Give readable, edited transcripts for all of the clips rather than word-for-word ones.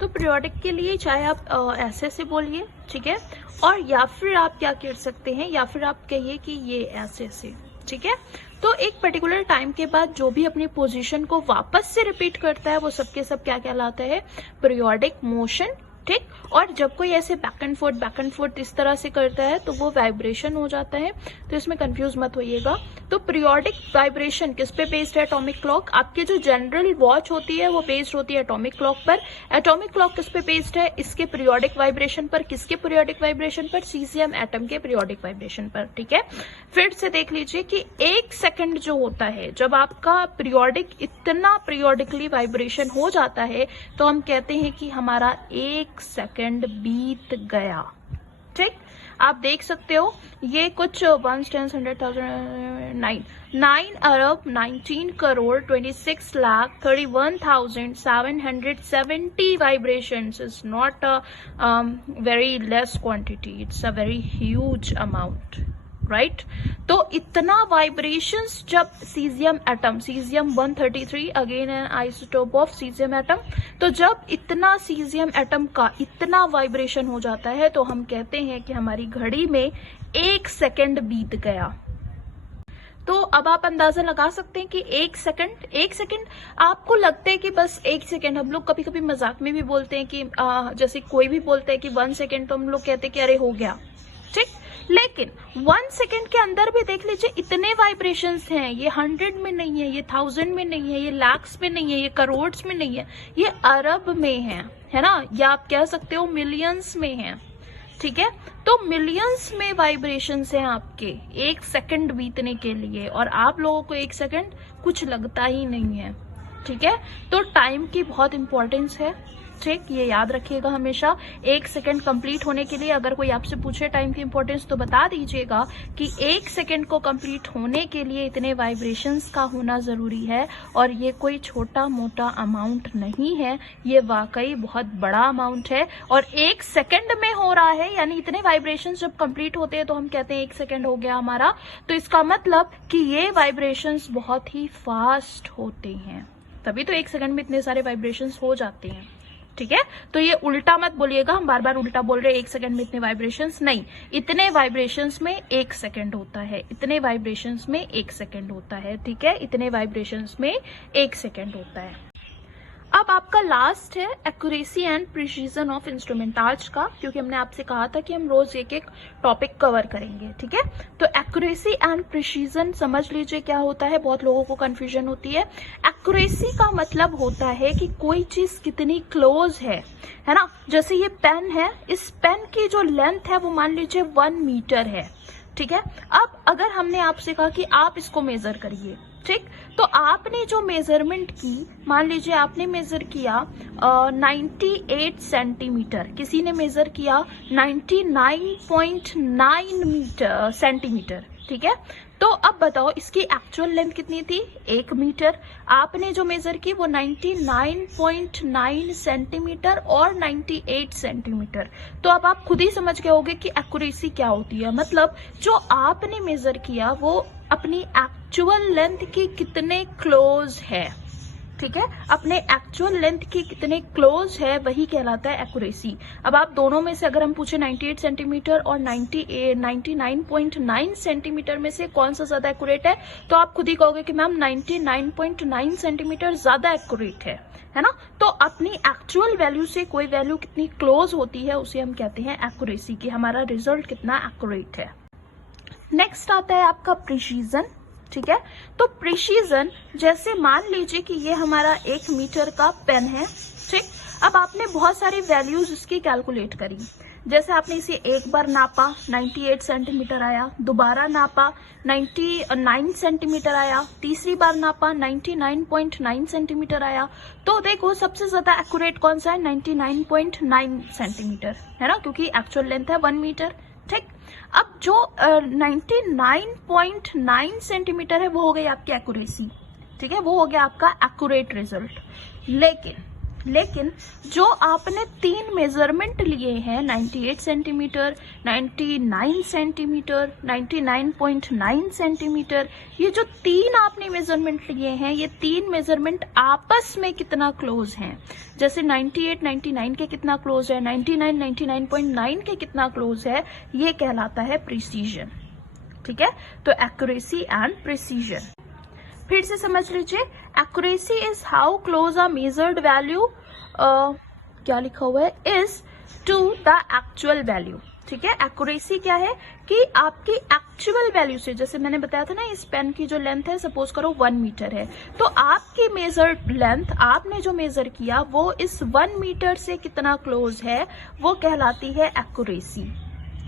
तो पीरियोडिक के लिए चाहे आप ऐसे बोलिए, ठीक है, और या फिर आप क्या कर सकते हैं, या फिर आप कहिए कि ये ऐसे से, ठीक है। तो एक पर्टिकुलर टाइम के बाद जो भी अपनी पोजीशन को वापस से रिपीट करता है वो सबके सब क्या कहलाता है, पीरियोडिक मोशन, ठीक। और जब कोई ऐसे बैक एंड फोर्थ इस तरह से करता है तो वो वाइब्रेशन हो जाता है, तो इसमें कंफ्यूज मत होइएगा। तो पीरियोडिक वाइब्रेशन किस पे बेस्ड है, एटॉमिक क्लॉक। आपकी जो जनरल वॉच होती है वो बेस्ड होती है एटॉमिक क्लॉक पर। एटॉमिक क्लॉक किस पे बेस्ड है, इसके पीरियोडिक वाइब्रेशन पर। किसके पीरियोडिक वाइब्रेशन पर, सीजियम एटम के पीरियोडिक वाइब्रेशन पर, ठीक है। फिर से देख लीजिए कि 1 सेकंड जो होता है, जब आपका पीरियोडिक इतना पीरियोडिकली वाइब्रेशन हो जाता है तो हम कहते हैं कि हमारा 1 सेकंड बीत गया, ठीक। आप देख सकते हो ये कुछ 1 10 100,000 9 अरब 19 crore 26 lakh 31,770 vibrations is not a very less quantity, it's a very huge amount, right. तो इतना वाइब्रेशंस जब caesium 133 again an isotope of caesium atom, तो जब इतना सीजियम एटम का इतना वाइब्रेशन हो जाता है तो हम कहते हैं कि हमारी घड़ी में 1 सेकंड बीत गया। तो अब आप अंदाजा लगा सकते हैं कि 1 सेकंड आपको लगता है कि बस 1 सेकंड, हम लोग कभी कभी मजाक में भी बोलते हैं कि जैसे कोई भी बोलते हैं कि 1 सेकंड, तो हम लोग कहते हैं कि अरे हो गया, ठीक। लेकिन 1 सेकंड के अंदर भी देख लीजिए इतने वाइब्रेशंस हैं, ये 100 में नहीं है, ये 1000 में नहीं है, ये लैक्स में नहीं है, ये करोड़ में नहीं है, ये अरब में है ना, या आप कह सकते हो मिलियंस में है, ठीक है। तो मिलियंस में वाइब्रेशंस हैं आपके 1 सेकंड बीतने के लिए, और आप लोगों को 1 सेकंड कुछ लगता ही नहीं है, ठीक है। तो टाइम की बहुत इंपॉर्टेंस है, ठीक, ये याद रखिएगा हमेशा। 1 सेकंड कंप्लीट होने के लिए अगर कोई आपसे पूछे टाइम की इंपॉर्टेंस तो बता दीजिएगा कि 1 सेकंड को कंप्लीट होने के लिए इतने वाइब्रेशंस का होना जरूरी है, और ये कोई छोटा मोटा अमाउंट नहीं है, ये वाकई बहुत बड़ा अमाउंट है। और 1 सेकंड में हो रहा है, यानी इतने वाइब्रेशंस जब कंप्लीट होते हैं तो हम कहते हैं 1 सेकंड हो गया हमारा, तो इसका मतलब कि ये वाइब्रेशंस बहुत ही फास्ट होते हैं, तभी तो 1 सेकंड में इतने सारे वाइब्रेशंस हो जाते हैं, ठीक है। तो ये उल्टा मत बोलिएगा, हम बार बार उल्टा बोल रहे हैं, 1 सेकंड में इतने वाइब्रेशंस नहीं, इतने वाइब्रेशंस में 1 सेकंड होता है, इतने वाइब्रेशंस में 1 सेकंड होता है, ठीक है, इतने वाइब्रेशंस में 1 सेकंड होता है। अब आपका लास्ट है accuracy and precision of instrument आज का, क्योंकि हमने आपसे कहा था कि हम रोज एक एक टॉपिक कवर करेंगे, ठीक है। तो एक्यूरेसी एंड प्रिसीजन समझ लीजिए क्या होता है, बहुत लोगों को कंफ्यूजन होती है। एक्यूरेसी का मतलब होता है कि कोई चीज कितनी क्लोज है ना। जैसे ये पेन है, इस पेन की जो लेंथ है वो मान लीजिए 1 मीटर है, ठीक है। अब अगर हमने आपसे कहा कि आप इसको मेजर करिए, ठीक, तो आपने जो मेजरमेंट की, मान लीजिए आपने मेजर किया 98 सेंटीमीटर, किसी ने मेजर किया 99.9 सेंटीमीटर, ठीक है। तो अब बताओ इसकी एक्चुअल लेंथ कितनी थी, 1 मीटर। आपने जो मेजर की वो 99.9 सेंटीमीटर और 98 सेंटीमीटर। तो अब आप खुद ही समझ गए होंगे कि एक्यूरेसी क्या होती है, मतलब जो आपने मेजर किया वो अपनी एक्चुअल लेंथ की कितने क्लोज है, ठीक है, अपने एक्चुअल लेंथ की कितने क्लोज है, वही कहलाता है एक्यूरेसी। अब आप दोनों में से अगर हम पूछे 98 सेंटीमीटर और 99.9 सेंटीमीटर में से कौन सा ज्यादा एक्यूरेट है, तो आप खुद ही कहोगे कि मैम 99.9 सेंटीमीटर ज्यादा एक्यूरेट है ना। तो अपनी एक्चुअल वैल्यू से कोई वैल्यू कितनी क्लोज होती है उसे हम कहते हैं एक्यूरेसी, कि हमारा रिजल्ट कितना एक्यूरेट है। नेक्स्ट आता है आपका प्रिसीजन, ठीक है। तो प्रिसीजन, जैसे मान लीजिए कि ये हमारा 1 मीटर का पेन है, ठीक। अब आपने बहुत सारी वैल्यूज इसकी कैलकुलेट करी, जैसे आपने इसे एक बार नापा 98 सेंटीमीटर आया, दोबारा नापा 99 सेंटीमीटर आया, तीसरी बार नापा 99.9 सेंटीमीटर आया। तो देखो सबसे ज्यादा एक्यूरेट कौन सा है, 99.9 सेंटीमीटर है ना, क्योंकि एक्चुअल लेंथ है 1 मीटर, ठीक। अब जो 99.9 सेंटीमीटर है वो हो गई आपकी एक्यूरेसी, ठीक है, वो हो गया आपका एक्यूरेट रिजल्ट। लेकिन लेकिन जो आपने 3 मेजरमेंट लिए हैं 98 सेंटीमीटर, 99 सेंटीमीटर, 99.9 सेंटीमीटर, ये जो 3 आपने मेजरमेंट लिए हैं, ये 3 मेजरमेंट आपस में कितना क्लोज हैं? जैसे 98 99 के कितना क्लोज है, 99 99.9 के कितना क्लोज है, ये कहलाता है प्रिसीजन। ठीक है, तो एक्यूरेसी एंड प्रिसीजन। फिर से समझ लीजिए, accuracy is how close a measured value, क्या लिखा हुआ है, is to the actual value. ठीक है, एक्यूरेसी क्या है कि आपकी एक्चुअल वैल्यू से, जैसे मैंने बताया था ना, इस पेन की जो लेंथ है सपोज करो 1 मीटर है, तो आपकी मेजर्ड लेंथ, आपने जो मेजर किया वो इस 1 मीटर से कितना क्लोज है, वो कहलाती है एक्यूरेसी।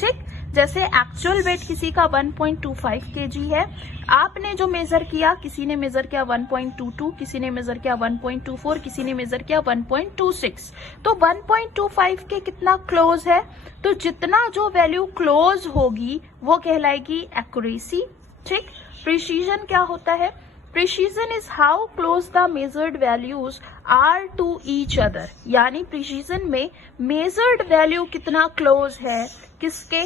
ठीक, जैसे एक्चुअल वेट किसी का 1.25 kg है, आपने जो मेजर किया, किसी ने मेजर किया 1.22, किसी ने मेजर किया 1.24, किसी ने मेजर किया 1.26, तो 1.25 के कितना क्लोज है, तो जितना जो वैल्यू क्लोज होगी वो कहलाएगी एक्यूरेसी। ठीक, प्रिसीजन क्या होता है? Precision is how close the measured values are to each other, यानी प्रिसीजन में मेजर्ड वैल्यू कितना क्लोज है, किसके?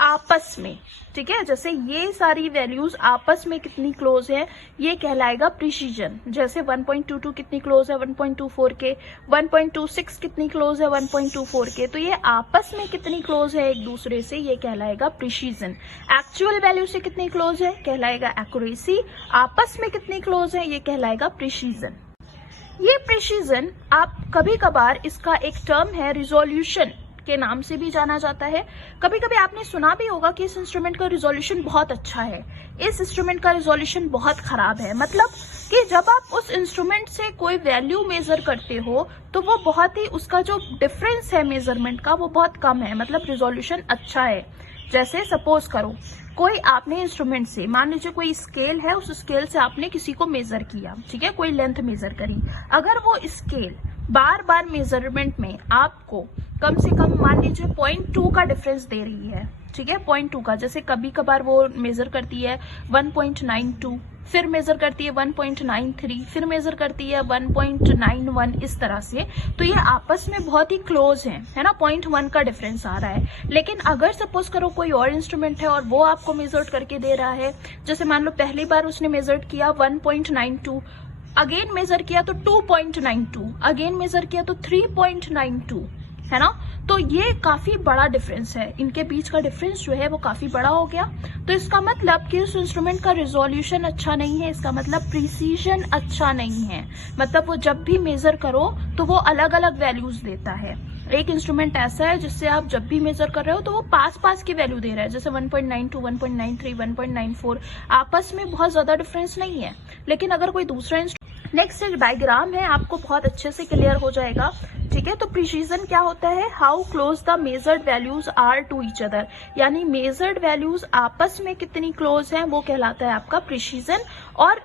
आपस में। ठीक है, जैसे ये सारी वैल्यूज आपस में कितनी क्लोज है, ये कहलाएगा प्रिसीजन। जैसे 1.22 कितनी क्लोज है 1.24 के, 1.26 कितनी क्लोज है 1.24 के, तो ये आपस में कितनी क्लोज है एक दूसरे से, ये कहलाएगा प्रिसीजन। एक्चुअल वैल्यू से कितनी क्लोज है, कहलाएगा एक्यूरेसी। आपस में कितनी क्लोज है, ये कहलाएगा प्रिसीजन। ये प्रिसीजन आप कभी कभार, इसका एक टर्म है रिजोल्यूशन के नाम से भी जाना जाता है। कभी कभी आपने सुना भी होगा कि इस इंस्ट्रूमेंट का रिजोल्यूशन बहुत अच्छा है, इस इंस्ट्रूमेंट का रिजोल्यूशन बहुत खराब है। मतलब कि जब आप उस इंस्ट्रूमेंट से कोई वैल्यू मेजर करते हो तो वो बहुत ही, उसका जो डिफरेंस है मेजरमेंट का वो बहुत कम है, मतलब रिजोल्यूशन अच्छा है। जैसे सपोज करो कोई आपने इंस्ट्रूमेंट से, मान लीजिए कोई स्केल है, उस स्केल से आपने किसी को मेजर किया, ठीक है, कोई लेंथ मेजर करी, अगर वो स्केल बार बार मेजरमेंट में आपको कम से कम मान लीजिए 0.2 का डिफरेंस दे रही है, ठीक है, 0.2 का, जैसे कभी कभार वो मेजर करती है 1.92, फिर मेजर करती है 1.93, फिर मेजर करती है 1.91, इस तरह से, तो ये आपस में बहुत ही क्लोज है ना, 0.1 का डिफरेंस आ रहा है। लेकिन अगर सपोज करो कोई और इंस्ट्रूमेंट है और वो आपको मेजर करके दे रहा है, जैसे मान लो पहली बार उसने मेजर किया 1.92, अगेन मेजर किया तो 2.92, अगेन मेजर किया तो 3.92, है ना, तो ये काफी बड़ा डिफरेंस है, इनके बीच का डिफरेंस जो है वो काफी बड़ा हो गया। तो इसका मतलब कि उस इंस्ट्रूमेंट का रिजोल्यूशन अच्छा नहीं है, इसका मतलब प्रिसीजन अच्छा नहीं है, मतलब वो जब भी मेजर करो तो वो अलग अलग वैल्यूज देता है। एक इंस्ट्रूमेंट ऐसा है जिससे आप जब भी मेजर कर रहे हो तो वो पास पास की वैल्यू दे रहा है, जैसे 1.92, 1.93, 1.94, आपस में बहुत ज्यादा डिफरेंस नहीं है। लेकिन अगर कोई दूसरा नेक्स्ट डायग्राम है, आपको बहुत अच्छे से क्लियर हो जाएगा। ठीक है, तो प्रिसीजन क्या होता है? How close the measured values are to each other, यानी मेजर्ड वैल्यूज आपस में कितनी क्लोज हैं वो कहलाता है आपका प्रिसीजन, और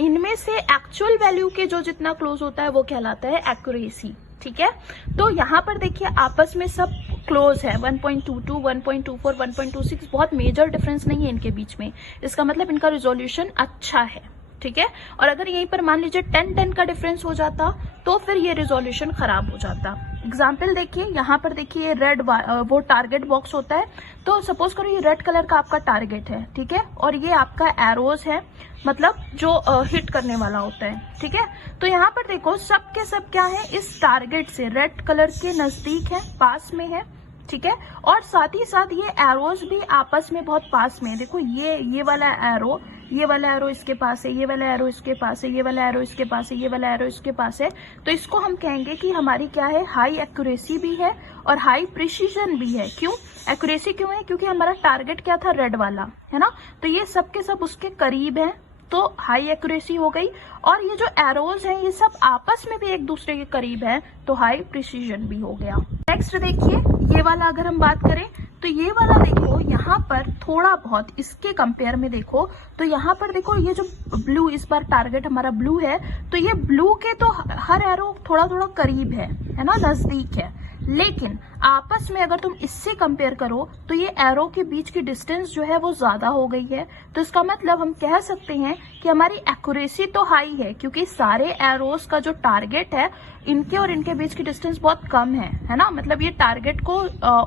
इनमें से एक्चुअल वैल्यू के जो जितना क्लोज होता है वो कहलाता है एक्यूरेसी। ठीक है, तो यहाँ पर देखिए आपस में सब क्लोज है, 1.22, 1.24, 1.26, बहुत मेजर डिफरेंस नहीं है इनके बीच में, इसका मतलब इनका रिजोल्यूशन अच्छा है। ठीक है, और अगर यहीं पर मान लीजिए 10-10 का डिफरेंस हो जाता तो फिर ये रिजोल्यूशन खराब हो जाता। एग्जाम्पल देखिए, यहाँ पर देखिए रेड वो टारगेट बॉक्स होता है, तो सपोज करो ये रेड कलर का आपका टारगेट है, ठीक है, और ये आपका एरोज है, मतलब जो हिट करने वाला होता है। ठीक है, तो यहाँ पर देखो सब के सब क्या है, इस टारगेट से रेड कलर के नजदीक है, पास में है। ठीक है, और साथ ही साथ ये एरोज भी आपस में बहुत पास में है। देखो ये वाला एरो, ये वाला एरो इसके पास है, ये वाला एरो इसके पास है, ये वाला एरो इसके पास है, ये वाला एरो इसके पास है, तो इसको हम कहेंगे कि हमारी क्या है, हाई एक्यूरेसी भी है और हाई प्रिसीजन भी है। क्यों एक्यूरेसी क्यों है? क्योंकि हमारा टारगेट क्या था, रेड वाला, है ना, तो ये सब के सब उसके करीब है, तो हाई एक्यूरेसी हो गई। और ये जो एरोज हैं ये सब आपस में भी एक दूसरे के करीब है, तो हाई प्रिसीजन भी हो गया। नेक्स्ट देखिए, ये वाला अगर हम बात करें तो ये वाला देखो, यहाँ पर थोड़ा बहुत इसके कंपेयर में देखो, तो यहाँ पर देखो ये जो ब्लू, इस बार टारगेट हमारा ब्लू है, तो ये ब्लू के तो हर एरो थोड़ा थोड़ा करीब है ना, नजदीक है। लेकिन आपस में अगर तुम इससे कंपेयर करो तो ये एरो के बीच की डिस्टेंस जो है वो ज्यादा हो गई है। तो इसका मतलब हम कह सकते हैं कि हमारी एक्यूरेसी तो हाई है, क्योंकि सारे एरोस का जो टारगेट है इनके और इनके बीच की डिस्टेंस बहुत कम है ना, मतलब ये टारगेट को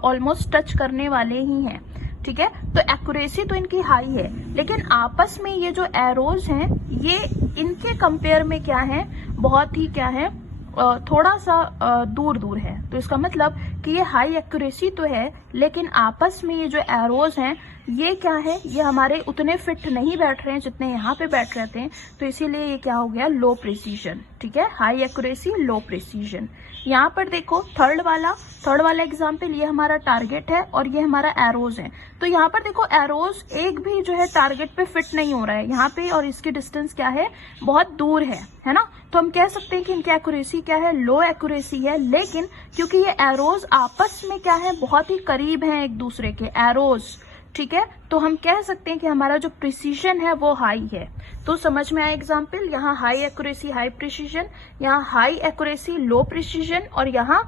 ऑलमोस्ट टच करने वाले ही हैं, ठीक है। तो एक्यूरेसी तो इनकी हाई है, लेकिन आपस में ये जो एरोज हैं ये इनके कंपेयर में क्या है, बहुत ही क्या है, थोड़ा सा दूर दूर है। तो इसका मतलब कि ये हाई एक्यूरेसी तो है, लेकिन आपस में ये जो एरोज हैं ये क्या है, ये हमारे उतने फिट नहीं बैठ रहे हैं जितने यहाँ पे बैठ रहे थे। तो इसीलिए ये क्या हो गया, लो प्रिसीजन, ठीक है। हाई एक्यूरेसी, लो प्रिसीजन। यहाँ पर देखो थर्ड वाला एग्जाम्पल, ये हमारा टारगेट है और ये हमारा एरोज है। तो यहाँ पर देखो एरोज एक भी जो है टारगेट पे फिट नहीं हो रहा है यहाँ पे, और इसकी डिस्टेंस क्या है, बहुत दूर है ना। तो हम कह सकते हैं कि इनकी एक्यूरेसी क्या है, लो एक्यूरेसी है। लेकिन क्योंकि ये एरोज आपस में क्या है, बहुत ही करीब हैं एक दूसरे के एरोज, ठीक है, तो हम कह सकते हैं कि हमारा जो प्रिसीजन है वो हाई है। तो समझ में आया एग्जाम्पल, यहाँ हाई एक्यूरेसी हाई प्रिसीजन, यहाँ हाई एक्यूरेसी लो प्रिसीजन, और यहाँ